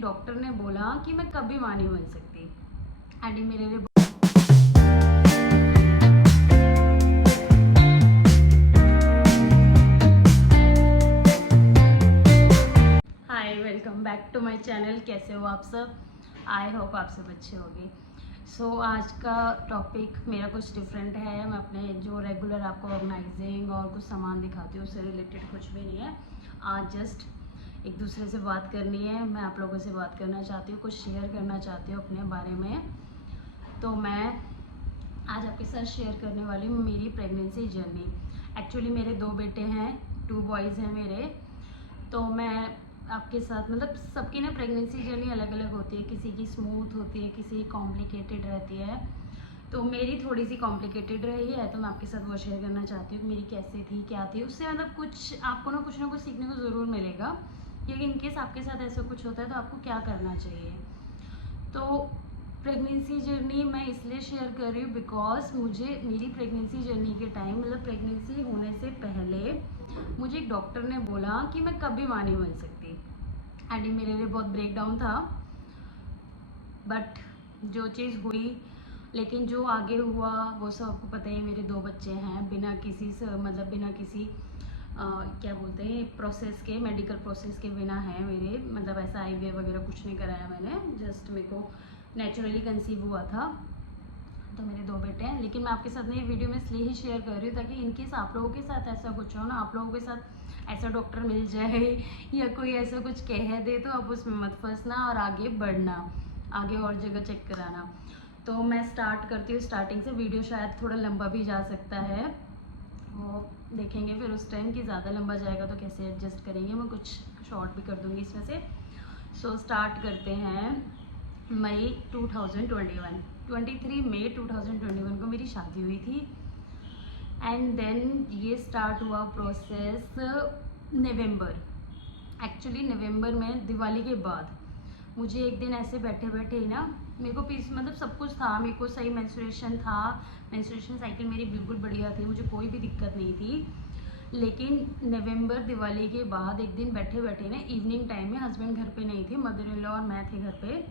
Doctor ने बोला कि मैं कभी मां नहीं बन सकती एंड ये मेरे लिए hi welcome back to my channel. कैसे हो आप सब? आई होप आप सब अच्छे होंगे। सो आज का टॉपिक मेरा कुछ डिफरेंट है। मैं अपने जो रेगुलर आपको ऑर्गेनाइजिंग और कुछ सामान दिखाती हूँ उससे रिलेटेड कुछ भी नहीं है। आज जस्ट एक दूसरे से बात करनी है। मैं आप लोगों से बात करना चाहती हूँ, कुछ शेयर करना चाहती हूँ अपने बारे में। तो मैं आज आपके साथ शेयर करने वाली हूँ मेरी प्रेगनेंसी जर्नी। एक्चुअली मेरे 2 बेटे हैं, 2 बॉयज़ हैं मेरे। तो मैं आपके साथ मतलब सबकी ना प्रेगनेंसी जर्नी अलग अलग होती है, किसी की स्मूथ होती है, किसी की कॉम्प्लिकेटेड रहती है। तो मेरी थोड़ी सी कॉम्प्लिकेटेड रही है, तो मैं आपके साथ वो शेयर करना चाहती हूँ कि मेरी कैसे थी, क्या थी। उससे मतलब कुछ आपको ना कुछ सीखने को ज़रूर मिलेगा, क्योंकि इनकेस आपके साथ ऐसा कुछ होता है तो आपको क्या करना चाहिए। तो प्रेगनेंसी जर्नी मैं इसलिए शेयर कर रही हूँ बिकॉज मुझे मेरी प्रेगनेंसी जर्नी के टाइम मतलब प्रेगनेंसी होने से पहले मुझे एक डॉक्टर ने बोला कि मैं कभी मां नहीं बन सकती एंड ये मेरे लिए बहुत ब्रेकडाउन था। बट जो चीज़ हुई, लेकिन जो आगे हुआ वो सब आपको पता ही। मेरे 2 बच्चे हैं बिना किसी से मतलब बिना किसी क्या बोलते हैं प्रोसेस के, मेडिकल प्रोसेस के बिना है मेरे। मतलब ऐसा आईवीएफ वगैरह कुछ नहीं कराया मैंने, जस्ट मेरे को नेचुरली कंसीव हुआ था। तो मेरे 2 बेटे हैं। लेकिन मैं आपके साथ में ये वीडियो में इसलिए ही शेयर कर रही हूँ ताकि इनकेस आप लोगों के साथ ऐसा कुछ हो ना, आप लोगों के साथ ऐसा डॉक्टर मिल जाए या कोई ऐसा कुछ कह दे तो आप उसमें मत फंसना और आगे बढ़ना, आगे और जगह चेक कराना। तो मैं स्टार्ट करती हूँ स्टार्टिंग से। वीडियो शायद थोड़ा लंबा भी जा सकता है, वो देखेंगे फिर उस टाइम कि ज़्यादा लंबा जाएगा तो कैसे एडजस्ट करेंगे। मैं कुछ शॉर्ट भी कर दूँगी इसमें से। सो स्टार्ट करते हैं। मई 2021 23 मई 2021 को मेरी शादी हुई थी एंड देन ये स्टार्ट हुआ प्रोसेस नवंबर। एक्चुअली नवंबर में दिवाली के बाद मुझे एक दिन ऐसे बैठे बैठे ही ना मेरे को पीस मतलब सब कुछ था, मेरे को सही मेंस्ट्रुएशन था, मेंस्ट्रुएशन साइकिल मेरी बिल्कुल बढ़िया थी, मुझे कोई भी दिक्कत नहीं थी। लेकिन नवंबर दिवाली के बाद एक दिन बैठे बैठे ना इवनिंग टाइम में, हस्बैंड घर पे नहीं थे, मदर इन लॉ और मैं थे घर पे।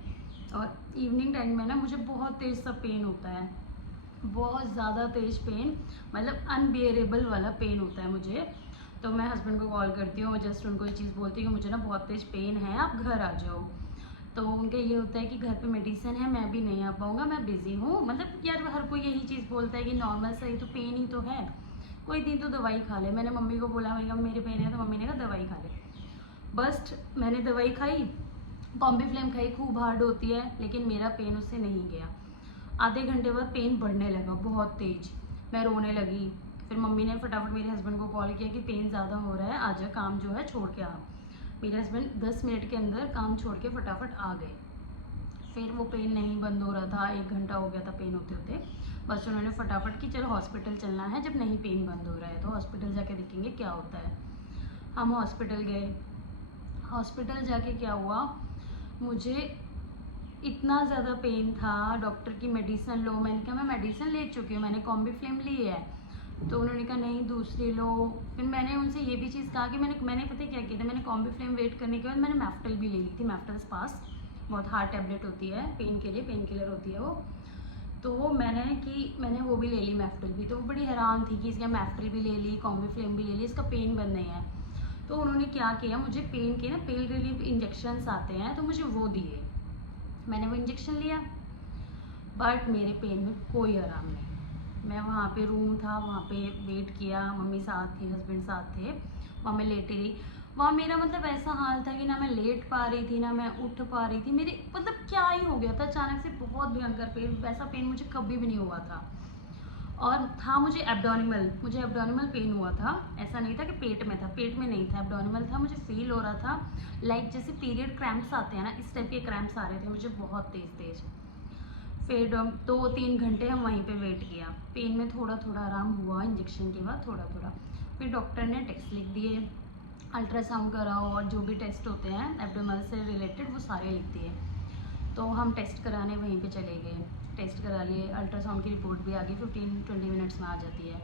और इवनिंग टाइम में ना मुझे बहुत तेज़ सा पेन होता है, बहुत ज़्यादा तेज़ पेन, मतलब अनबियरेबल वाला पेन होता है मुझे। तो मैं हस्बैंड को कॉल करती हूँ, जस्ट उनको ये चीज़ बोलती हूँ कि मुझे ना बहुत तेज़ पेन है, आप घर आ जाओ। तो उनका ये होता है कि घर पे मेडिसिन है, मैं भी नहीं आ पाऊँगा, मैं बिज़ी हूँ। मतलब यार हर कोई यही चीज़ बोलता है कि नॉर्मल सही तो पेन ही तो है, कोई दिन तो दवाई खा ले। मैंने मम्मी को बोला, मैंने कहा मेरे पेन है, तो मम्मी ने कहा दवाई खा ले। बस मैंने दवाई खाई, कॉम्बीफ्लेम खाई, खूब हार्ड होती है, लेकिन मेरा पेन उससे नहीं गया। आधे घंटे बाद पेन बढ़ने लगा बहुत तेज़, मैं रोने लगी। फिर मम्मी ने फटाफट मेरे हस्बैंड को कॉल किया कि पेन ज़्यादा हो रहा है, आजा काम जो है छोड़ के आ। मेरे हस्बैंड 10 मिनट के अंदर काम छोड़ के फटाफट आ गए। फिर वो पेन नहीं बंद हो रहा था, 1 घंटा हो गया था पेन होते होते। बस उन्होंने फटाफट कि चलो हॉस्पिटल चलना है, जब नहीं पेन बंद हो रहा है तो हॉस्पिटल जाके देखेंगे क्या होता है। हम हॉस्पिटल गए। हॉस्पिटल जाके क्या हुआ, मुझे इतना ज़्यादा पेन था। डॉक्टर की मेडिसिन लो, मैंने कहा मैं मेडिसिन ले चुकी हूँ, मैंने कॉम्बीफ्लेम ली है। तो उन्होंने कहा नहीं दूसरी लो। फिर मैंने उनसे ये भी चीज़ कहा कि मैंने पता क्या किया था, मैंने कॉम्बीफ्लेम वेट करने के बाद मैंने मैफ्टल भी ले ली थी। मैफ्टल स्पास बहुत हार्ड टैबलेट होती है पेन के लिए, पेन किलर होती है वो। तो मैंने वो भी ले ली, मैफ्टल भी। तो वो बड़ी हैरान थी कि इसका मैफ्टल भी ले ली, कॉम्बीफ्लेम भी ले ली, इसका पेन बंद नहीं है। तो उन्होंने क्या किया, मुझे पेन के ना पेन रिलीफ इंजेक्शन्स आते हैं, तो मुझे वो दिए। मैंने वो इंजेक्शन लिया, बट मेरे पेन में कोई आराम नहीं। मैं वहाँ पे रूम था, वहाँ पे वेट किया, मम्मी साथ थी, हस्बैंड साथ थे, वहाँ मैं लेटी रही। वहाँ मेरा मतलब ऐसा हाल था कि ना मैं लेट पा रही थी ना मैं उठ पा रही थी। मेरे मतलब क्या ही हो गया था अचानक से, बहुत भयंकर पेन, वैसा पेन मुझे कभी भी नहीं हुआ था। और था मुझे एब्डोनिमल पेन हुआ था। ऐसा नहीं था कि पेट में था, पेट में नहीं था, एब्डोनिमल था। मुझे फील हो रहा था लाइक जैसे पीरियड क्रैम्प्स आते हैं ना, इस टाइप के क्रैम्प्स आ रहे थे मुझे बहुत तेज़ तेज़। फिर 2-3 घंटे हम वहीं पे वेट किया। पेन में थोड़ा थोड़ा आराम हुआ इंजेक्शन के बाद, थोड़ा थोड़ा। फिर डॉक्टर ने टेस्ट लिख दिए, अल्ट्रासाउंड कराओ और जो भी टेस्ट होते हैं एब्डोमिनल से रिलेटेड वो सारे लिख दिए। तो हम टेस्ट कराने वहीं पे चले गए, टेस्ट करा लिए। अल्ट्रासाउंड की रिपोर्ट भी आ गई, 15-20 मिनट्स में आ जाती है।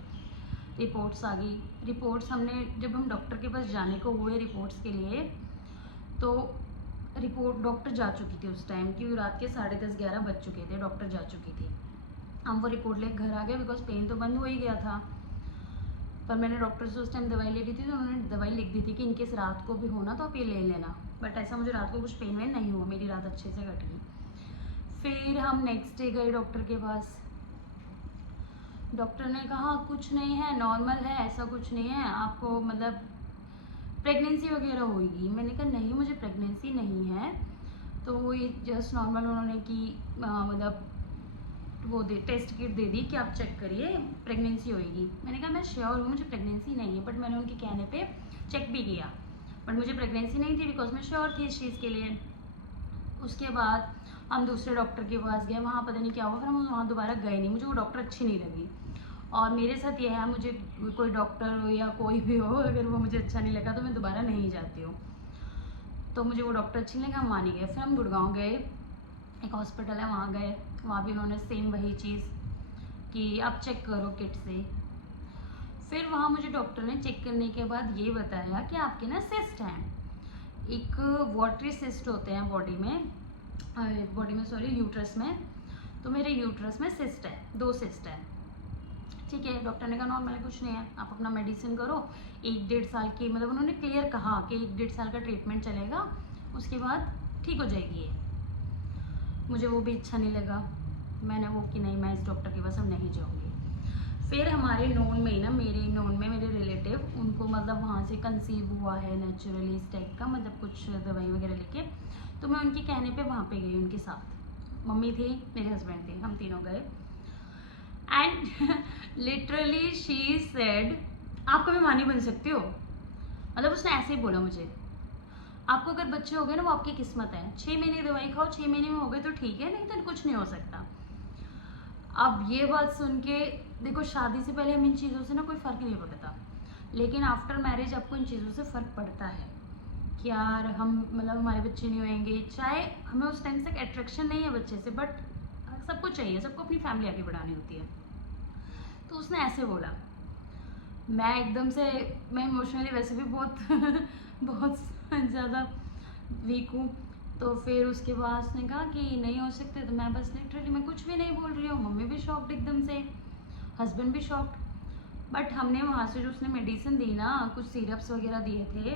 रिपोर्ट्स आ गई। रिपोर्ट्स हमने जब हम डॉक्टर के पास जाने को हुए रिपोर्ट्स के लिए, तो रिपोर्ट डॉक्टर जा चुकी थी उस टाइम, क्योंकि रात के 10:30-11 बज चुके थे, डॉक्टर जा चुकी थी। हम वो रिपोर्ट लेकर घर आ गए, बिकॉज पेन तो बंद हो ही गया था। पर मैंने डॉक्टर से उस टाइम दवाई ले ली थी, तो उन्होंने दवाई लिख दी थी कि इनकेस रात को भी होना तो आप ये ले लेना। बट ऐसा मुझे रात को कुछ पेन वेन नहीं हुआ, मेरी रात अच्छे से कट गई। फिर हम नेक्स्ट डे गए डॉक्टर के पास। डॉक्टर ने कहा कुछ नहीं है, नॉर्मल है, ऐसा कुछ नहीं है, आपको मतलब प्रेगनेंसी वगैरह होगी। मैंने कहा नहीं, मुझे प्रेगनेंसी नहीं है। तो वो ये जस्ट नॉर्मल उन्होंने की मतलब वो टेस्ट किट दे दी कि आप चेक करिए, प्रेगनेंसी होएगी। मैंने कहा मैं श्योर हूँ मुझे प्रेगनेंसी नहीं है, बट मैंने उनके कहने पे चेक भी किया, बट मुझे प्रेगनेंसी नहीं थी, बिकॉज मैं श्योर थी इस चीज़ के लिए। उसके बाद हम दूसरे डॉक्टर के पास गए, वहाँ पता नहीं क्या हुआ, फिर हम वहाँ दोबारा गए नहीं। मुझे वो डॉक्टर अच्छी नहीं लगी, और मेरे साथ ये है, मुझे कोई डॉक्टर हो या कोई भी हो, अगर वो मुझे अच्छा नहीं लगा तो मैं दोबारा नहीं जाती हूँ। तो मुझे वो डॉक्टर अच्छी नहीं लगा, हम मान ही गए। फिर हम गुड़गांव गए, एक हॉस्पिटल है वहाँ गए, वहाँ भी उन्होंने सेम वही चीज़ कि आप चेक करो किट से। फिर वहाँ मुझे डॉक्टर ने चेक करने के बाद ये बताया कि आपके ना सिस्ट हैं, एक वाटरी सिस्ट होते हैं बॉडी में सॉरी यूट्रस में। तो मेरे यूट्रस में सिस्ट है, 2 सिस्ट है। ठीक है, डॉक्टर ने कहा नॉर्मल कुछ नहीं है, आप अपना मेडिसिन करो, 1-1.5 साल की, मतलब उन्होंने क्लियर कहा कि 1-1.5 साल का ट्रीटमेंट चलेगा, उसके बाद ठीक हो जाएगी ये। मुझे वो भी अच्छा नहीं लगा, मैंने वो कि नहीं, मैं इस डॉक्टर के पास अब नहीं जाऊँगी। फिर हमारे नोन में ही ना, मेरे रिलेटिव, उनको मतलब वहाँ से कंसीव हुआ है नेचुरली इस टाइप का, मतलब कुछ दवाई वगैरह लेके। तो मैं उनके कहने पे वहाँ पे गई उनके साथ, मम्मी थी, मेरे हस्बैंड थे, हम तीनों गए। एंड लिटरली शी सेड आप कभी माँ नहीं बन सकती हो, मतलब उसने ऐसे ही बोला मुझे, आपको अगर बच्चे हो गए ना वो आपकी किस्मत है, 6 महीने दवाई खाओ, 6 महीने में हो गए तो ठीक है, नहीं तो कुछ नहीं हो सकता। अब ये बात सुन के देखो, शादी से पहले हम इन चीज़ों से ना कोई फ़र्क नहीं पड़ता, लेकिन आफ्टर मैरिज आपको इन चीज़ों से फ़र्क पड़ता है कि यार हम मतलब हमारे बच्चे नहीं होंगे, चाहे हमें उस टाइम तक अट्रैक्शन नहीं है बच्चे से, बट सबको चाहिए, सबको अपनी फैमिली आगे बढ़ानी होती है। तो उसने ऐसे बोला, मैं एकदम से, मैं इमोशनली वैसे भी बहुत बहुत ज़्यादा वीक हूँ। तो फिर उसके बाद उसने कहा कि नहीं हो सकते, तो मैं बस लिटरली मैं कुछ भी नहीं बोल रही हूँ, मम्मी भी शॉक्ड एकदम से, हस्बैंड भी शॉक्ड। बट हमने वहाँ से जो उसने मेडिसिन दी ना, कुछ सिरप्स वगैरह दिए थे,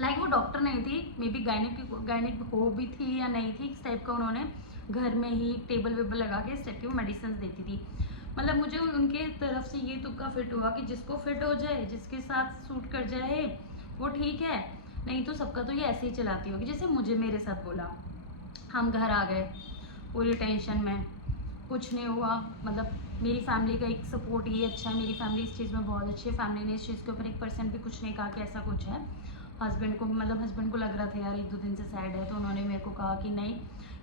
लाइक वो डॉक्टर नहीं थी, मे बी गायनिक हो भी थी या नहीं थी, इस टाइप का उन्होंने घर में ही टेबल वेबल लगा के इस टाइप की वो मेडिसिन देती थी। मतलब मुझे उनके तरफ से ये तुक्का फिट हुआ कि जिसको फिट हो जाए, जिसके साथ सूट कर जाए वो ठीक है, नहीं तो सबका तो ये ऐसे ही चलाती होगी, जैसे मुझे मेरे साथ बोला। हम घर आ गए पूरी टेंशन में, कुछ नहीं हुआ, मतलब मेरी फैमिली का एक सपोर्ट ये अच्छा है, मेरी फैमिली इस चीज़ में बहुत अच्छी है, फैमिली ने इस चीज़ के ऊपर 1% भी कुछ नहीं कहा कि ऐसा कुछ है। हस्बैंड को लग रहा था यार 1-2 दिन से सैड है, तो उन्होंने मेरे को कहा कि नहीं,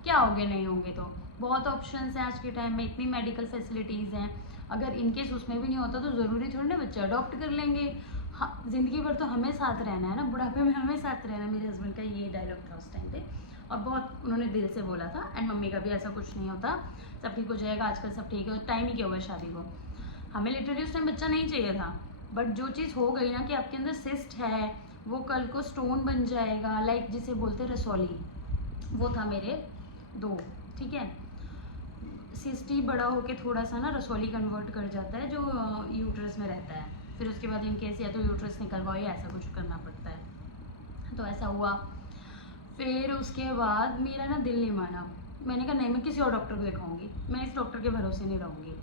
क्या होगे नहीं होंगे तो बहुत ऑप्शंस हैं आज के टाइम में, इतनी मेडिकल फैसिलिटीज़ हैं, अगर इनकेस उसमें भी नहीं होता तो ज़रूरी थोड़ी ना बच्चा अडॉप्ट कर लेंगे। हाँ, ज़िंदगी भर तो हमें साथ रहना है ना, बुढ़ापे में हमें साथ रहना है। मेरे हस्बैंड का ये डायलॉग था उस टाइम पे, और बहुत उन्होंने दिल से बोला था। एंड मम्मी का भी ऐसा कुछ नहीं होता, सब ठीक हो जाएगा, आजकल सब ठीक है, टाइम ही क्या हुआ शादी को। हमें लिटरली उस टाइम बच्चा नहीं चाहिए था, बट जो चीज़ हो गई ना कि आपके अंदर सिस्ट है, वो कल को स्टोन बन जाएगा, लाइक जिसे बोलते रसौली, वो था मेरे 2, ठीक है। सिस्ट ही बड़ा होके थोड़ा सा ना रसौली कन्वर्ट कर जाता है जो यूट्रस में रहता है, फिर उसके बाद इनकेस या तो यूट्रस निकलवाओ या ऐसा कुछ करना पड़ता है। तो ऐसा हुआ। फिर उसके बाद मेरा ना दिल नहीं माना, मैंने कहा नहीं, मैं किसी और डॉक्टर को दिखाऊंगी, मैं इस डॉक्टर के भरोसे नहीं रहूँगी।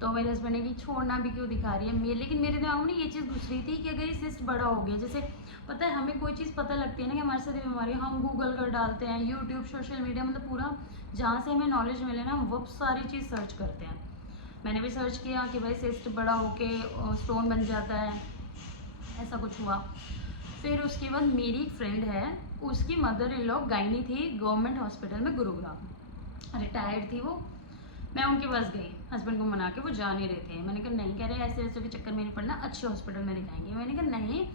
तो मेरे हस्बैंड ने कि छोड़ना भी क्यों दिखा रही है, लेकिन मेरे दिमाग में ये चीज़ घुस रही थी कि अगर ये सिस्ट बड़ा हो गया, जैसे पता है हमें कोई चीज़ पता लगती है ना कि हमारे साथ ये बीमारी, हम गूगल कर डालते हैं, यूट्यूब, सोशल मीडिया, मतलब पूरा जहाँ से हमें नॉलेज मिले ना, हम वो सारी चीज़ सर्च करते हैं। मैंने भी सर्च किया कि भाई सिस्ट बड़ा होके स्टोन बन जाता है, ऐसा कुछ हुआ। फिर उसके बाद मेरी एक फ्रेंड है, उसकी मदर इन लॉ गायनी थी गवर्नमेंट हॉस्पिटल में गुरुग्राम, रिटायर्ड थी वो। मैं उनके पास गई, हस्बैंड को मना के, वो जा नहीं रहे थे। मैंने कहा नहीं, कह रहे ऐसे ऐसे के चक्कर में नहीं पड़ना, अच्छे हॉस्पिटल में दिखाएंगे। मैंने कहा नहीं,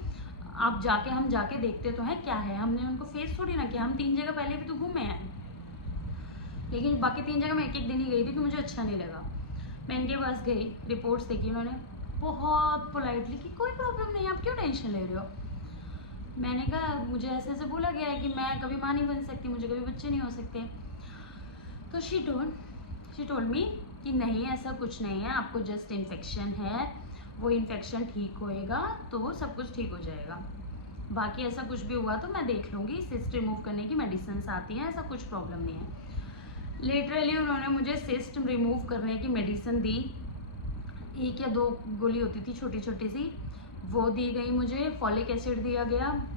आप जाके, हम जाके देखते तो हैं क्या है, हमने उनको फेस थोड़ी ना किया, हम 3 जगह पहले भी तो घूमे हैं, लेकिन बाकी 3 जगह मैं एक दिन ही गई थी कि मुझे अच्छा नहीं लगा। मैं इनके पास गई, रिपोर्ट्स देखी उन्होंने बहुत पोलाइटली कि कोई प्रॉब्लम नहीं, आप क्यों टेंशन ले रहे हो। मैंने कहा मुझे ऐसे ऐसे बोला गया है कि मैं कभी माँ नहीं बन सकती, मुझे कभी बच्चे नहीं हो सकते। तो शी टोल्ड मी कि नहीं, ऐसा कुछ नहीं है, आपको जस्ट इन्फेक्शन है, वो इन्फेक्शन ठीक होएगा तो वो सब कुछ ठीक हो जाएगा, बाकी ऐसा कुछ भी हुआ तो मैं देख लूँगी, सिस्ट रिमूव करने की मेडिसिन आती हैं, ऐसा कुछ प्रॉब्लम नहीं है। लिटरली उन्होंने मुझे सिस्ट रिमूव करने की मेडिसिन दी, 1 या 2 गोली होती थी छोटी छोटी सी, वो दी गई मुझे, फॉलिक एसिड दिया गया,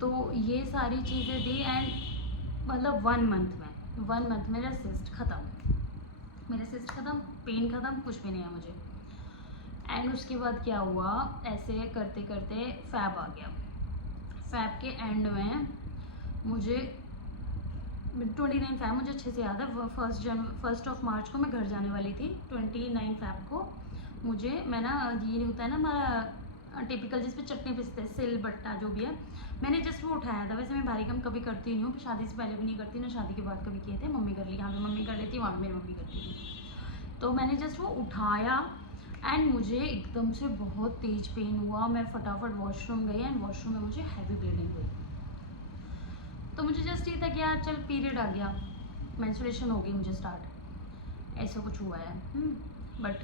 तो ये सारी चीज़ें दी। एंड मतलब 1 मंथ मेरा सिस्ट ख़त्म, पेन ख़त्म, कुछ भी नहीं है मुझे। एंड उसके बाद क्या हुआ, ऐसे करते करते फैब आ गया। फैब के एंड में मुझे 29 फैब मुझे अच्छे से याद है, 1 मार्च को मैं घर जाने वाली थी। 29 फैब को मैं ना, ये होता है ना हमारा टिपिकल जिस पे चटनी पिसते हैं, सिल बट्टा जो भी है, मैंने जस्ट वो उठाया था। वैसे मैं भारी काम कभी करती नहीं हूँ, शादी से पहले भी नहीं करती ना, शादी के बाद कभी किए थे, मम्मी कर ली, यहाँ पे मम्मी कर लेती, वहाँ पे मेरी मम्मी करती थी। तो मैंने जस्ट वो उठाया एंड मुझे एकदम से बहुत तेज पेन हुआ। मैं फटाफट वॉशरूम गई एंड वॉशरूम में मुझे हैवी ब्लीडिंग हुई। तो मुझे जस्ट ये था कि यार चल पीरियड आ गया, मेंस्ट्रुएशन हो गई मुझे स्टार्ट, ऐसा कुछ हुआ है। बट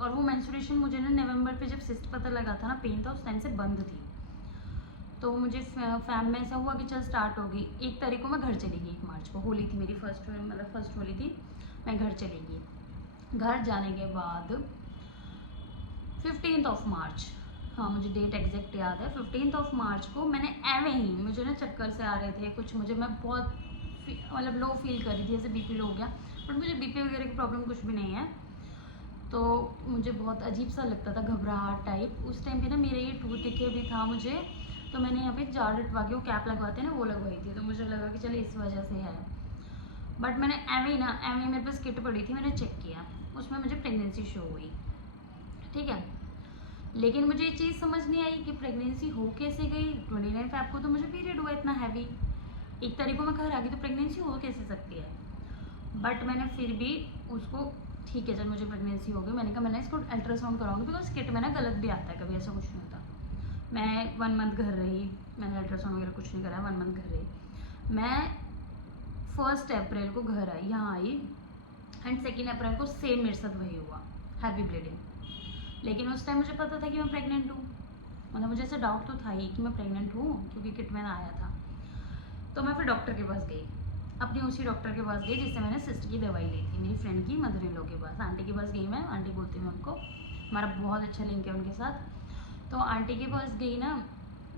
और वो मेंस्ट्रुएशन मुझे ना नवंबर पे जब सिस्ट पता लगा था ना, पेन था, उस टाइम से बंद थी। तो मुझे फैम में ऐसा हुआ कि चल स्टार्ट होगी। 1 तारीख को मैं घर चली गई, 1 मार्च को होली थी मेरी, फर्स्ट होली थी, मैं घर चली गई। घर जाने के बाद 15 मार्च, हाँ मुझे डेट एग्जैक्ट याद है, 15 मार्च को मैंने एवे ही, मुझे ना चक्कर से आ रहे थे कुछ, मुझे मैं बहुत मतलब लो फील कर रही थी, जैसे बीपी लो हो गया, बट मुझे बीपी वगैरह की प्रॉब्लम कुछ भी नहीं है। तो मुझे बहुत अजीब सा लगता था, घबराहट टाइप। उस टाइम पे ना मेरे ये टूथ दिखे भी था मुझे, तो मैंने यहाँ पे जार हटवा के वो कैप लगवाते हैं ना, वो लगवाई थी, तो मुझे लगा कि चलो इस वजह से है। बट मैंने एवे मेरे पास किट पड़ी थी, मैंने चेक किया, उसमें मुझे प्रेगनेंसी शो हुई, ठीक है। लेकिन मुझे ये चीज़ समझ नहीं आई कि प्रेगनेंसी हो कैसे गई। 29 फैब को तो मुझे पीरियड हुआ इतना हैवी, 1 तारीख को मैं घर आ गई, तो प्रेगनेंसी हो कैसे सकती है। बट मैंने फिर भी उसको, ठीक है चल मुझे प्रेगनेंसी हो गई, मैंने कहा मैंने इसको अल्ट्रासाउंड कराऊंगी, बिकॉज किट में ना गलत भी आता है कभी, ऐसा कुछ नहीं होता। मैं 1 मंथ घर रही, मैंने अल्ट्रासाउंड वगैरह कुछ नहीं कराया, 1 मंथ घर रही। मैं 1 अप्रैल को घर आई, यहाँ आई, एंड 2 अप्रैल को सेम मेरे साथ वही हुआ, हैवी ब्लीडिंग। लेकिन उस टाइम मुझे पता था कि मैं प्रेग्नेंट हूँ, मतलब मुझे ऐसा डाउट तो था ही कि मैं प्रेग्नेंट हूँ, क्योंकि किट में आया था। तो मैं फिर डॉक्टर के पास गई, अपनी उसी डॉक्टर के पास गई जिससे मैंने सिस्ट की दवाई ली थी, मेरी फ्रेंड की मदर इन लॉ के पास, आंटी के पास गई मैं, आंटी बोलती हूँ उनको, हमारा बहुत अच्छा लिंक है उनके साथ। तो आंटी के पास गई ना,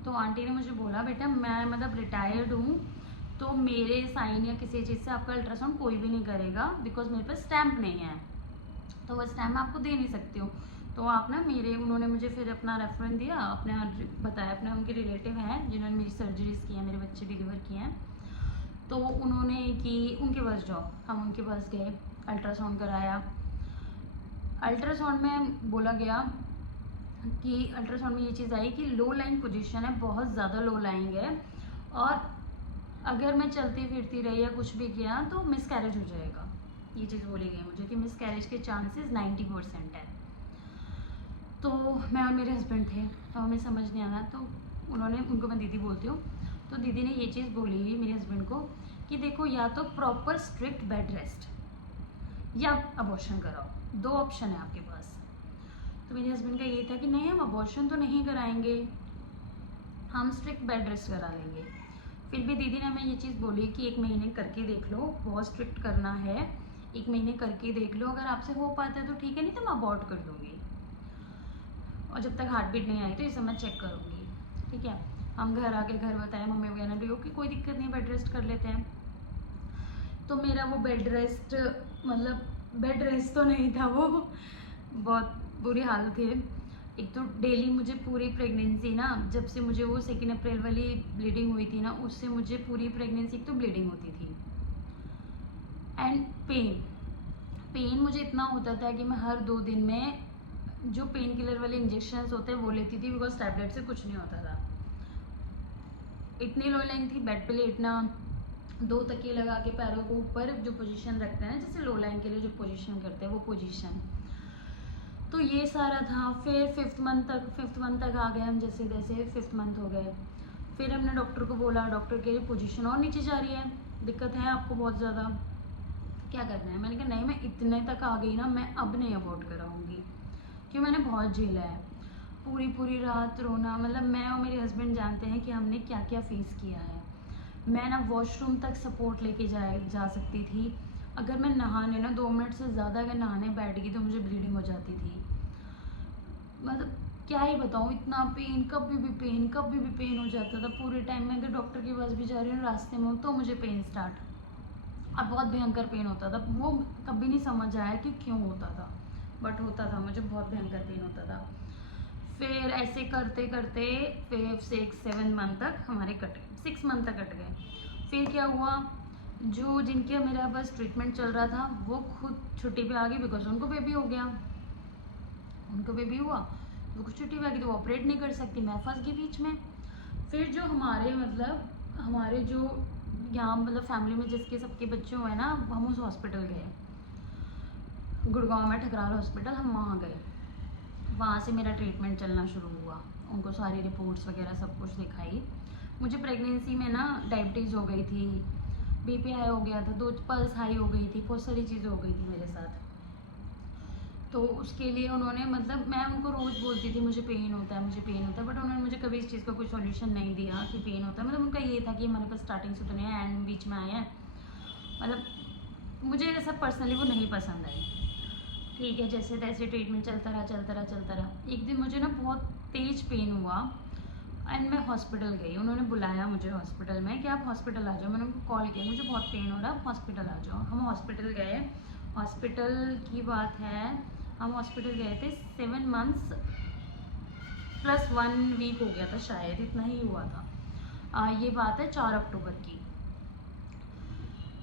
तो आंटी ने मुझे बोला बेटा मैं मतलब रिटायर्ड हूँ, तो मेरे साइन या किसी चीज़ से आपका अल्ट्रासाउंड कोई भी नहीं करेगा, बिकॉज मेरे पास स्टैम्प नहीं है, तो वो स्टैम्प मैं आपको दे नहीं सकती हूँ। तो आप ना उन्होंने मुझे फिर अपना रेफरेंस दिया, अपने बताया, अपने उनके रिलेटिव हैं जिन्होंने मेरी सर्जरीज की हैं, मेरे बच्चे डिलीवर किए हैं, तो उन्होंने कि उनके पास जाओ, हम उनके पास गए, अल्ट्रासाउंड कराया। अल्ट्रासाउंड में बोला गया कि अल्ट्रासाउंड में ये चीज़ आई कि लो लाइंग पोजीशन है, बहुत ज़्यादा लो लाइंग है, और अगर मैं चलती फिरती रही या कुछ भी किया तो मिसकैरेज हो जाएगा। ये चीज़ बोली गई मुझे कि मिसकैरेज के चांसेस 90% है। तो मैं और मेरे हस्बैंड थे, तो हमें समझ नहीं आना, तो उनको मैं दीदी बोलती हूँ, तो दीदी ने ये चीज़ बोली मेरे हस्बैंड को कि देखो या तो प्रॉपर स्ट्रिक्ट बेड रेस्ट या अबॉर्शन कराओ, 2 ऑप्शन है आपके पास। तो मेरे हस्बैंड का ये था कि नहीं हम अबॉर्शन तो नहीं कराएंगे, हम स्ट्रिक्ट बेड रेस्ट करा लेंगे। फिर भी दीदी ने हमें ये चीज़ बोली कि 1 महीने करके देख लो, बहुत स्ट्रिक्ट करना है, 1 महीने करके देख लो, अगर आपसे हो पाता है तो ठीक है, नहीं तो मैं अबॉर्ट कर दूँगी, और जब तक हार्ट बीट नहीं आई तो ये सब मैं चेक करूँगी, ठीक है। हम घर आके घर बताए मम्मी वगैरह ने कि कोई दिक्कत नहीं, बेड रेस्ट कर लेते हैं। तो मेरा वो बेड रेस्ट, मतलब बेड रेस्ट तो नहीं था, वो बहुत बुरी हालत थी। एक तो डेली मुझे पूरी प्रेगनेंसी ना, जब से मुझे वो 2 अप्रैल वाली ब्लीडिंग हुई थी ना, उससे मुझे पूरी प्रेगनेंसी तो ब्लीडिंग होती थी, एंड पेन मुझे इतना होता था कि मैं हर 2 दिन में जो पेन किलर वाले इंजेक्शंस होते हैं वो लेती थी, बिकॉज टैबलेट से कुछ नहीं होता था। इतनी लो लाइन थी, बेड पे लेटना, 2 तकिए लगा के पैरों को ऊपर जो पोजीशन रखते हैं, जैसे लो लाइन के लिए जो पोजीशन करते हैं वो पोजीशन। तो ये सारा था। फिर फिफ्थ मंथ तक आ गए हम, जैसे तैसे 5th मंथ हो गए। फिर हमने डॉक्टर को बोला, डॉक्टर कह रही पोजीशन और नीचे जा रही है, दिक्कत है आपको बहुत ज़्यादा, क्या करना है। मैंने कहा नहीं, मैं इतने तक आ गई ना, मैं अब नहीं अवॉइड कराऊंगी, क्योंकि मैंने बहुत झेला है। पूरी रात रोना, मतलब मैं और मेरे हस्बैंड जानते हैं कि हमने क्या क्या फेस किया है। मैं ना वॉशरूम तक सपोर्ट लेके जा सकती थी। अगर मैं नहाने ना 2 मिनट से ज़्यादा अगर नहाने बैठ गई तो मुझे ब्लीडिंग हो जाती थी। मतलब क्या ही बताऊँ, इतना पेन, कभी भी पेन हो जाता था। पूरे टाइम में अगर डॉक्टर के पास भी जा रही हूँ रास्ते में तो मुझे पेन स्टार्ट, अब बहुत भयंकर पेन होता था। वो कभी नहीं समझ आया कि क्यों होता था, बट होता था, मुझे बहुत भयंकर पेन होता था। फिर ऐसे करते करते फिर 6-7 मंथ तक हमारे कटे, 6 मंथ तक कट गए। फिर क्या हुआ, जो जिनके मेरा बस ट्रीटमेंट चल रहा था वो खुद छुट्टी पे आ गई, बिकॉज उनको बेबी हो गया, उनको बेबी हुआ, वो कुछ छुट्टी पे आ गई तो वो ऑपरेट नहीं कर सकती, मैं फंस गई बीच में। फिर जो हमारे जो यहाँ मतलब फैमिली में जिसके सबके बच्चे हुए ना, हम उस हॉस्पिटल गए, गुड़गांव में ठकराल हॉस्पिटल, हम वहाँ गए। वहाँ से मेरा ट्रीटमेंट चलना शुरू हुआ, उनको सारी रिपोर्ट्स वगैरह सब कुछ दिखाई। मुझे प्रेगनेंसी में ना डायबिटीज़ हो गई थी, बीपी हाई हो गया था, 2 पल्स हाई हो गई थी, बहुत सारी चीज़ें हो गई थी मेरे साथ। तो उसके लिए उन्होंने, मतलब मैं उनको रोज़ बोलती थी मुझे पेन होता है, मुझे पेन होता है, बट उन्होंने मुझे कभी इस चीज़ का कोई सॉल्यूशन नहीं दिया कि पेन होता है। मतलब उनका ये था कि हमारे पास स्टार्टिंग से तो नहीं है, एंड बीच में आए हैं, मतलब मुझे ऐसा पर्सनली वो नहीं पसंद आई। ठीक है, जैसे तैसे ट्रीटमेंट चलता रहा। एक दिन मुझे ना बहुत तेज़ पेन हुआ एंड मैं हॉस्पिटल गई। उन्होंने बुलाया मुझे हॉस्पिटल में कि आप हॉस्पिटल आ जाओ। मैंने उनको कॉल किया, मुझे बहुत पेन हो रहा है, आप हॉस्पिटल आ जाओ। हम हॉस्पिटल गए। हॉस्पिटल की बात है, हम हॉस्पिटल गए थे 7 मंथ्स प्लस 1 वीक हो गया था, शायद इतना ही हुआ था। ये बात है 4 अक्टूबर की।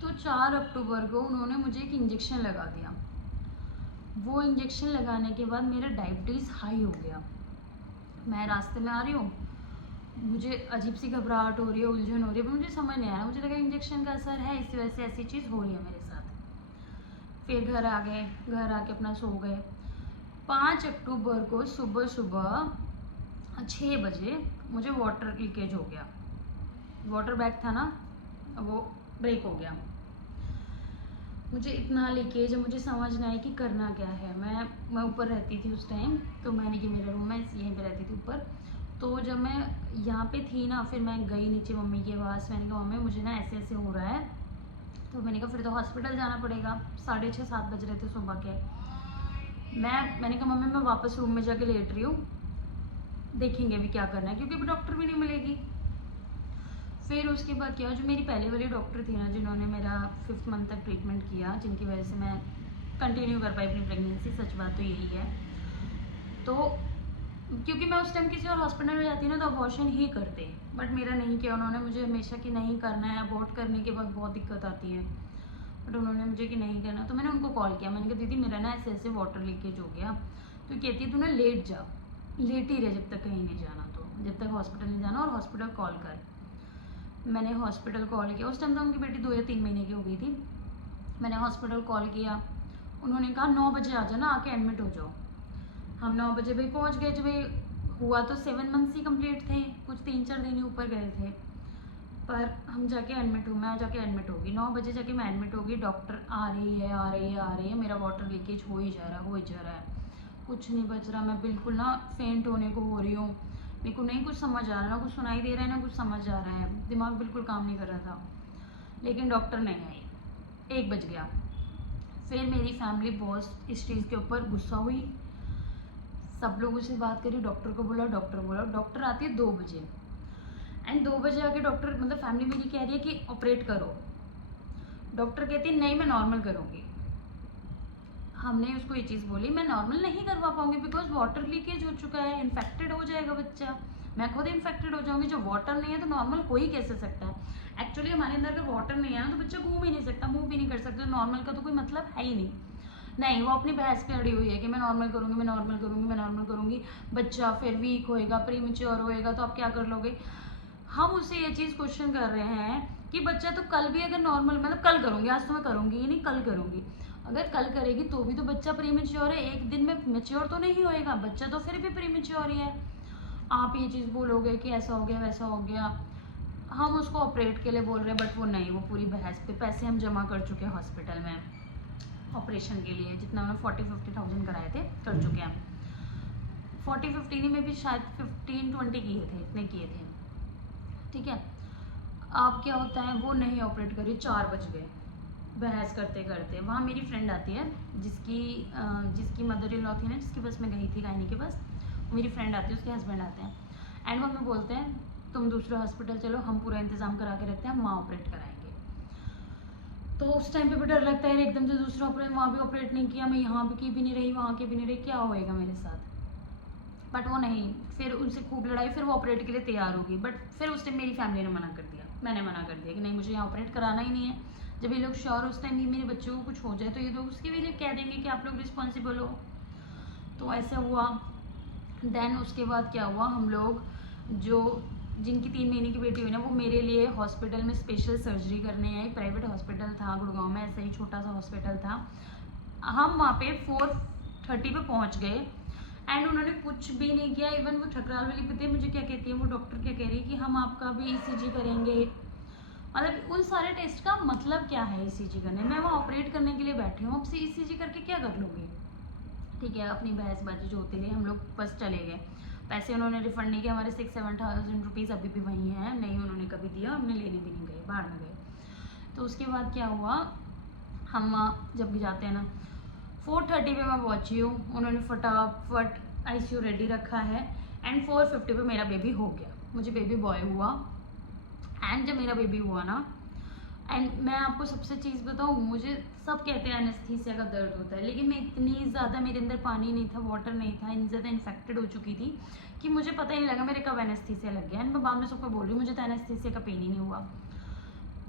तो 4 अक्टूबर को उन्होंने मुझे एक इंजेक्शन लगा दिया। वो इंजेक्शन लगाने के बाद मेरा डायबिटीज़ हाई हो गया। मैं रास्ते में आ रही हूँ, मुझे अजीब सी घबराहट हो रही है, उलझन हो रही है, मुझे समझ नहीं आ रहा, मुझे लगा इंजेक्शन का असर है, इस वजह से ऐसी चीज़ हो रही है मेरे साथ। फिर घर आ गए, घर आके अपना सो गए। 5 अक्टूबर को सुबह 6 बजे मुझे वाटर लीकेज हो गया। वाटर बैग था ना, वो ब्रेक हो गया। मुझे इतना लीकेज, मुझे समझ नहीं आया कि करना क्या है। मैं ऊपर रहती थी उस टाइम, तो मैंने कि मेरा रूम है, यहीं पे रहती थी ऊपर। तो जब मैं यहाँ पे थी ना, फिर मैं गई नीचे मम्मी के पास। मैंने कहा मम्मी मुझे ना ऐसे ऐसे हो रहा है। तो मैंने कहा फिर तो हॉस्पिटल जाना पड़ेगा। 6:30-7 बज रहे थे सुबह के। मैंने कहा मम्मी मैं वापस रूम में जाके लेट रही हूँ, देखेंगे अभी क्या करना है, क्योंकि अभी डॉक्टर भी नहीं मिलेगी। फिर उसके बाद क्या, जो मेरी पहले वाली डॉक्टर थी ना, जिन्होंने मेरा 5th मंथ तक ट्रीटमेंट किया, जिनकी वजह से मैं कंटिन्यू कर पाई अपनी प्रेगनेंसी, सच बात तो यही है। तो क्योंकि मैं उस टाइम किसी और हॉस्पिटल में जाती ना तो अबॉर्शन ही करते, बट मेरा नहीं किया उन्होंने। मुझे हमेशा कि नहीं करना है, अबॉर्ट करने के बाद बहुत दिक्कत आती है, बट उन्होंने मुझे कि नहीं करना। तो मैंने उनको कॉल किया, मैंने कहा दीदी मेरा ना ऐसे ऐसे वाटर लीकेज हो गया। तो कहती है तू ना लेट जा, लेट ही रहे जब तक कहीं नहीं जाना, तो जब तक हॉस्पिटल नहीं जाना, और हॉस्पिटल कॉल कर। मैंने हॉस्पिटल कॉल किया, उस टाइम तो उनकी बेटी 2 या 3 महीने की हो गई थी। मैंने हॉस्पिटल कॉल किया, उन्होंने कहा 9 बजे आ जाना, आके एडमिट हो जाओ। हम 9 बजे भाई पहुँच गए। जब भाई हुआ तो 7 मंथ्स ही कंप्लीट थे, कुछ 3-4 दिन ही ऊपर गए थे, पर हम जाके एडमिट हूँ, मैं जाके एडमिट होगी 9 बजे जाके मैं एडमिट होगी। डॉक्टर आ रही है, मेरा वाटर लीकेज हो ही जा रहा है, कुछ नहीं बच रहा। मैं बिल्कुल ना फेंट होने को हो रही हूँ, मेरे को नहीं कुछ समझ आ रहा, ना कुछ सुनाई दे रहा है, ना कुछ समझ आ रहा है, दिमाग बिल्कुल काम नहीं कर रहा था। लेकिन डॉक्टर नहीं आई, 1 बज गया। फिर मेरी फैमिली बहुत इस चीज़ के ऊपर गुस्सा हुई, सब लोगों से बात करी, डॉक्टर को बोला, डॉक्टर आती है 2 बजे। एंड 2 बजे आके डॉक्टर, मतलब फैमिली मेरी कह रही है कि ऑपरेट करो। डॉक्टर कहती है नहीं मैं नॉर्मल करूँगी। हमने उसको ये चीज़ बोली मैं नॉर्मल नहीं करवा पाऊंगी, बिकॉज वाटर लीकेज हो चुका है, इन्फेक्टेड हो जाएगा बच्चा, मैं खुद इन्फेक्टेड हो जाऊंगी। जो वाटर नहीं है तो नॉर्मल हो ही कैसे सकता है। एक्चुअली हमारे अंदर अगर वाटर नहीं है ना तो बच्चा घूम ही नहीं सकता, मूव भी नहीं कर सकता, नॉर्मल का तो कोई मतलब है ही नहीं। वो अपनी बहस पे अड़ी हुई है कि मैं नॉर्मल करूँगी, बच्चा फिर वीक होएगा, प्रीमेच्योर होएगा, तो आप क्या कर लोगे। हम उससे ये चीज़ क्वेश्चन कर रहे हैं कि बच्चा तो कल भी अगर नॉर्मल, मतलब कल करूँगी, आज तो मैं करूँगी ही नहीं, कल करूँगी। अगर कल करेगी तो भी तो बच्चा प्रीमेच्योर है, एक दिन में मेच्योर तो नहीं होएगा बच्चा, तो फिर भी प्रीमेच्योर ही है। आप ये चीज़ बोलोगे कि ऐसा हो गया वैसा हो गया, हम उसको ऑपरेट के लिए बोल रहे हैं, बट वो नहीं, वो पूरी बहस पे पैसे हम जमा कर चुके हैं हॉस्पिटल में ऑपरेशन के लिए, जितना उन्होंने 40-50,000 कराए थे कर चुके हैं हम। 40-50 में भी शायद 15-20 किए थे, इतने किए थे, ठीक है। अब क्या होता है, वो नहीं ऑपरेट करी, 4 बज गए बहस करते करते। वहाँ मेरी फ्रेंड आती है जिसकी मदर इन लॉ थी ना, जिसकी बस में गई थी गायनी के पास, मेरी फ्रेंड आती है, उसके हस्बैंड आते हैं एंड वो हमें बोलते हैं तुम दूसरे हॉस्पिटल चलो, हम पूरा इंतज़ाम करा के रखते हैं, हम वहाँ ऑपरेट कराएंगे। तो उस टाइम पे भी डर लगता है, एकदम से दूसरा ऑपरेट, वहाँ भी ऑपरेट नहीं किया, मैं यहाँ की भी नहीं रही, वहाँ की भी नहीं रही, क्या होएगा मेरे साथ। बट वो नहीं, फिर उनसे खूब लड़ाई, फिर वो ऑपरेट के लिए तैयार होगी, बट फिर उस टाइम मेरी फैमिली ने मना कर दिया, मैंने मना कर दिया कि नहीं मुझे यहाँ ऑपरेट कराना ही नहीं है। जब ये लोग श्योर उस टाइम भी मेरे बच्चों को कुछ हो जाए तो ये लोग उसके भी लिए कह देंगे कि आप लोग रिस्पॉन्सिबल हो। तो ऐसा हुआ। देन उसके बाद क्या हुआ, हम लोग जो जिनकी 3 महीने की बेटी हुई ना, वो मेरे लिए हॉस्पिटल में स्पेशल सर्जरी करने आई। प्राइवेट हॉस्पिटल था गुड़गांव में, ऐसा ही छोटा सा हॉस्पिटल था। हम वहाँ पे 4:30 पे पहुँच गए एंड उन्होंने कुछ भी नहीं किया। इवन वो ठकराल वाली पता है मुझे क्या कहती है, वो डॉक्टर क्या कह रही है कि हम आपका भी ECG करेंगे। मतलब उन सारे टेस्ट का मतलब क्या है ECG करने, मैं वहाँ ऑपरेट करने के लिए बैठी हूँ, आपसे ECG करके क्या कर लूँगी। ठीक है, अपनी बहसबाजी जो होती रही, हम लोग बस चले गए। पैसे उन्होंने रिफंड नहीं किए, हमारे 6-7,000 रुपीज़ अभी भी वहीं हैं, नहीं उन्होंने कभी दिया, हमने लेने भी नहीं गए, बाहर में गए। तो उसके बाद क्या हुआ, हम जब भी जाते हैं ना, 4:30 पे मैं पहुंची हूँ, उन्होंने फटाफट ICU रेडी रखा है एंड 4:50 पे मेरा बेबी हो गया, मुझे बेबी बॉय हुआ। एंड जब मेरा बेबी हुआ ना, एंड मैं आपको सबसे चीज़ बताऊँ, मुझे सब कहते हैं एनेस्थीसिया का दर्द होता है, लेकिन मैं इतनी ज़्यादा, मेरे अंदर पानी नहीं था, वाटर नहीं था, इतनी ज़्यादा इन्फेक्टेड हो चुकी थी कि मुझे पता ही नहीं लगा मेरे कब एनेस्थीसिया लग गया। एंड मैं बाद में सबको बोल रही हूँ मुझे तो एनेस्थीसिया का पेन ही नहीं हुआ।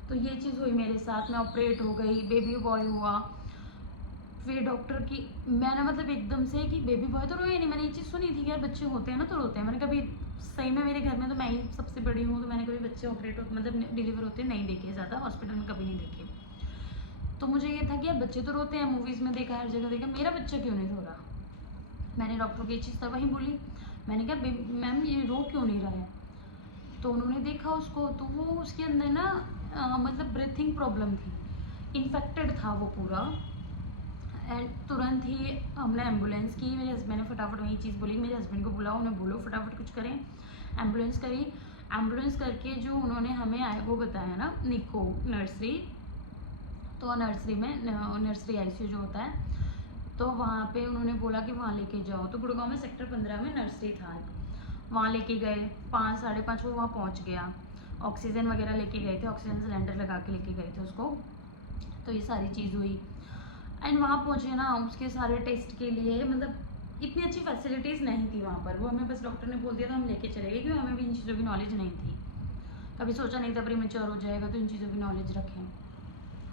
तो ये चीज़ हुई मेरे साथ, मैं ऑपरेट हो गई, बेबी बॉय हुआ। फिर डॉक्टर की, मैंने मतलब एकदम से कि बेबी बॉय तो रोए नहीं, मैंने ये चीज़ सुनी थी कि यार बच्चे होते हैं ना तो रोते हैं, मैंने कभी सही में, मेरे घर में तो मैं ही सबसे बड़ी हूँ, तो मैंने कभी बच्चे ऑपरेट मतलब डिलीवर होते नहीं देखे, ज़्यादा हॉस्पिटल में कभी नहीं देखे। तो मुझे ये था कि यार बच्चे तो रोते हैं, मूवीज़ में देखा, हर जगह देखा, मेरा बच्चा क्यों नहीं रो रहा। मैंने डॉक्टर को ये चीज़ तब वहीं बोली, मैंने कहा मैम ये रो क्यों नहीं रहा है। तो उन्होंने देखा उसको, तो वो उसके अंदर ना मतलब ब्रीथिंग प्रॉब्लम थी, इन्फेक्टेड था वो पूरा। एंड तुरंत ही हमने एम्बुलेंस की, मेरे हस्बैंड ने फटाफट वही चीज़ बोली, मेरे हस्बैंड को बुलाओ, उन्हें बोलो फटाफट कुछ करें। एम्बुलेंस करी, एम्बुलेंस करके जो उन्होंने हमें वो बताया ना निको नर्सरी, तो नर्सरी में नर्सरी ICU जो होता है, तो वहाँ पे उन्होंने बोला कि वहाँ लेके जाओ। तो गुड़गांव में सेक्टर 15 में नर्सरी था, वहाँ लेके गए, 5-5:30 वो वहाँ पहुँच गया। ऑक्सीजन वगैरह लेके गए थे, ऑक्सीजन सिलेंडर लगा के लेके गए थे उसको। तो ये सारी चीज़ हुई एंड वहाँ पहुँचे ना, उसके सारे टेस्ट के लिए, मतलब इतनी अच्छी फैसिलिटीज़ नहीं थी वहाँ पर, वो हमें बस डॉक्टर ने बोल दिया था हम लेके चले गए, क्योंकि हमें भी इन चीज़ों की नॉलेज नहीं थी, कभी सोचा नहीं था प्रीमेच्योर हो जाएगा, तो इन चीज़ों की नॉलेज रखें।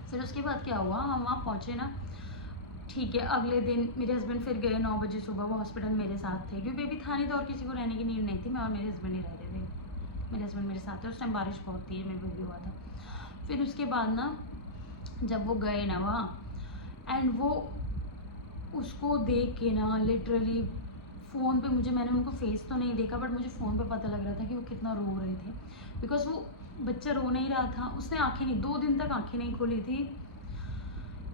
फिर उसके बाद क्या हुआ, हम वहाँ पहुँचे ना, ठीक है, अगले दिन मेरे हस्बैंड फिर गए 9 बजे सुबह, वो हॉस्पिटल मेरे साथ थे, क्योंकि बेबी था नहीं था और किसी को रहने की नीड नहीं थी, मैं और मेरे हस्बैंड ही रहते थे। मेरे हस्बैंड मेरे साथ थे, उस टाइम बारिश बहुत थी, मेरा बेबी हुआ था। फिर उसके बाद ना जब वो गए ना वहाँ, एंड वो उसको देख के ना लिटरली फ़ोन पे, मैंने उनको फेस तो नहीं देखा, बट मुझे फ़ोन पे पता लग रहा था कि वो कितना रो रहे थे, बिकॉज वो बच्चा रो नहीं रहा था, उसने आंखें नहीं, 2 दिन तक आंखें नहीं खोली थी,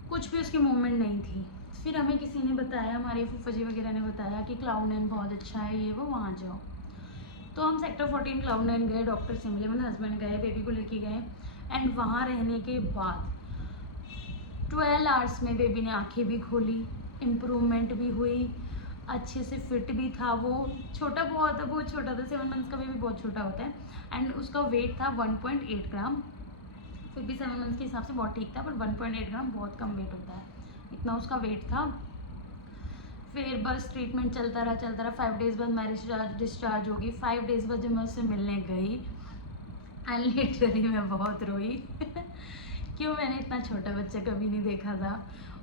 कुछ भी उसकी मूवमेंट नहीं थी। फिर हमें किसी ने बताया, हमारे फूफा जी वगैरह ने बताया कि Cloud9 बहुत अच्छा है, ये वो, वहाँ जाओ। तो हम सेक्टर 14 Cloud9 गए, डॉक्टर से मिले, मेरे हस्बैंड गए, बेबी को लेके गए। एंड वहाँ रहने के बाद 12 आवर्स में बेबी ने आंखें भी खोली, इम्प्रूवमेंट भी हुई, अच्छे से फिट भी था। वो छोटा बहुत छोटा था, 7 मंथ्स का बेबी बहुत छोटा होता है। एंड उसका वेट था 1.8 ग्राम, फिर भी 7 मंथ्स के हिसाब से बहुत ठीक था, बट 1.8 ग्राम बहुत कम वेट होता है, इतना उसका वेट था। फिर बस ट्रीटमेंट चलता रहा 5 डेज़ बाद मैरिज डिस्चार्ज होगी। 5 डेज़ बाद जब मैं उससे मिलने गई, एंड लिटरली मैं बहुत रोई क्यों, मैंने इतना छोटा बच्चा कभी नहीं देखा था,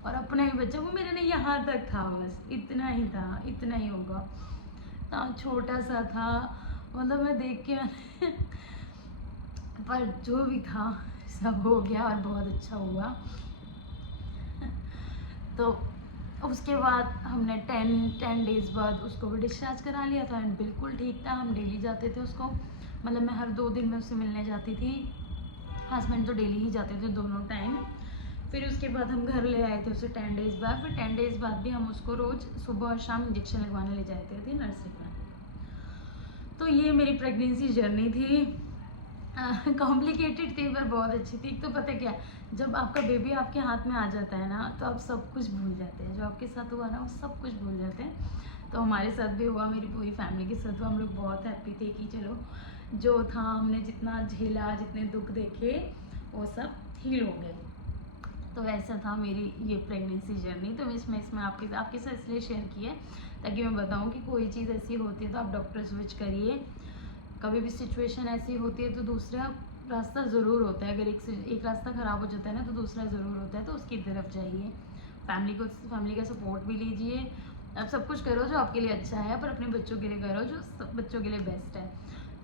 और अपना ही बच्चा, वो मेरे लिए यहाँ तक था, बस इतना ही था, इतना ही होगा, इतना छोटा सा था, मतलब मैं देख के पर जो भी था सब हो गया और बहुत अच्छा हुआ। तो उसके बाद हमने 10 डेज़ बाद उसको भी डिस्चार्ज करा लिया था एंड बिल्कुल ठीक था। हम डेली जाते थे उसको, मतलब मैं हर 2 दिन में उससे मिलने जाती थी। हस्बैंड तो डेली ही जाते थे दोनों टाइम। फिर उसके बाद हम घर ले आए थे उसे 10 डेज़ बाद। फिर 10 डेज़ बाद भी हम उसको रोज़ सुबह और शाम इंजेक्शन लगवाने ले जाते थे नर्सरी में। तो ये मेरी प्रेगनेंसी जर्नी थी, कॉम्प्लिकेटेड थी पर बहुत अच्छी थी। तो पता क्या, जब आपका बेबी आपके हाथ में आ जाता है ना तो आप सब कुछ भूल जाते हैं। जो आपके साथ हुआ ना वो सब कुछ भूल जाते हैं। तो हमारे साथ भी हुआ, मेरी पूरी फैमिली के साथ हुआ। हम लोग बहुत हैप्पी थे कि चलो जो था, हमने जितना झेला, जितने दुख देखे वो सब हील हो गए। तो ऐसा था मेरी ये प्रेगनेंसी जर्नी। तो इसमें आपके साथ इसलिए शेयर किया ताकि मैं बताऊं कि कोई चीज़ ऐसी होती है तो आप डॉक्टर स्विच करिए। कभी भी सिचुएशन ऐसी होती है तो दूसरा रास्ता ज़रूर होता है। अगर एक रास्ता ख़राब हो जाता है ना तो दूसरा ज़रूर होता है, तो उसकी तरफ जाइए। फैमिली का सपोर्ट भी लीजिए। आप सब कुछ करो जो आपके लिए अच्छा है, पर अपने बच्चों के लिए करो जो सब बच्चों के लिए बेस्ट है।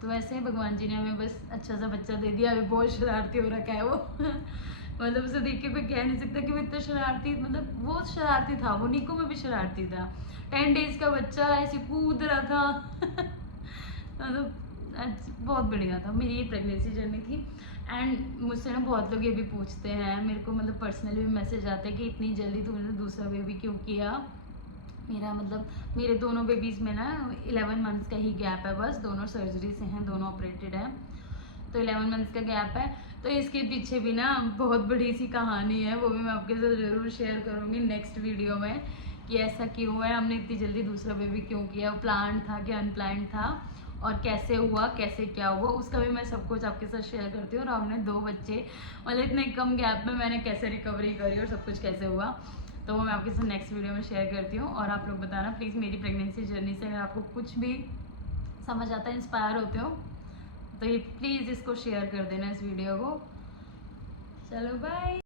तो वैसे ही भगवान जी ने हमें बस अच्छा सा बच्चा दे दिया। अभी बहुत शरारती हो रखा है वो मतलब उसे देख के कोई कह नहीं सकता कि वो इतना शरारती, मतलब वो शरारती था, वो निको में भी शरारती था। 10 डेज़ का बच्चा ऐसे कूद रहा था मतलब बहुत बढ़िया था। मेरी ये प्रेगनेंसी जर्नी थी। एंड मुझसे ना बहुत लोग ये भी पूछते हैं, मेरे को मतलब पर्सनली भी मैसेज आते हैं कि इतनी जल्दी तूने दूसरा बेबी क्यों किया। मेरा मतलब मेरे दोनों बेबीज़ में ना 11 मंथ्स का ही गैप है बस। दोनों सर्जरी से हैं, दोनों ऑपरेटेड हैं, तो 11 मंथ्स का गैप है। तो इसके पीछे भी ना बहुत बड़ी सी कहानी है, वो भी मैं आपके साथ ज़रूर शेयर करूँगी नेक्स्ट वीडियो में कि ऐसा क्यों है, हमने इतनी जल्दी दूसरा बेबी क्यों किया, वो प्लान था कि अनप्लान था, और कैसे हुआ, कैसे क्या हुआ, उसका भी मैं सब कुछ आपके साथ शेयर करती हूँ। और हमने 2 बच्चे मतलब इतने कम गैप में मैंने कैसे रिकवरी करी और सब कुछ कैसे हुआ, तो वो मैं आपके साथ नेक्स्ट वीडियो में शेयर करती हूँ। और आप लोग बताना प्लीज़ मेरी प्रेगनेंसी जर्नी से अगर आपको कुछ भी समझ आता है, इंस्पायर होते हो, तो ये प्लीज़ इसको शेयर कर देना इस वीडियो को। चलो बाय।